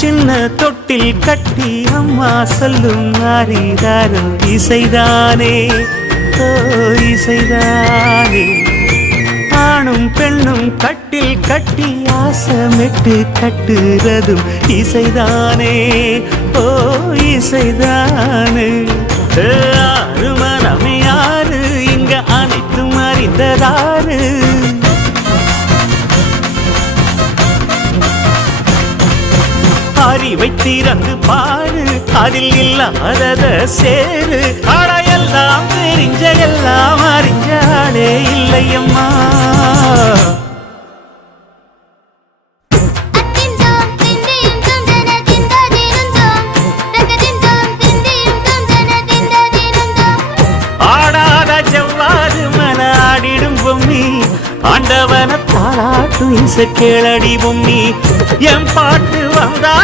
சின்ன தொட்டில் கட்டி அம்மா சொல்லும் ஆரிதாரோ இசைதானே ஓ இசைதானே. ஆணும் பெண்ணும் கட்டில் கட்டி ஆசமிட்டு கட்டுறதும் இசைதானே ஓ இசைதானே. ஆறு மனமே யாரு இங்க அனைத்தும் அறிந்ததாரு. அறிவை திறந்து பாரு அதில் இல்லாதத சேரு. அடையெல்லாம் தெரிஞ்ச எல்லாம் அறிஞ்சாலே இல்லையம்மா. ஆடாத செவ்வாது மன ஆடிடும் பொம்மி ஆண்டவன தாளாட்டும் இசை கேளடி பொம்மி. என் பாட்டு வந்தா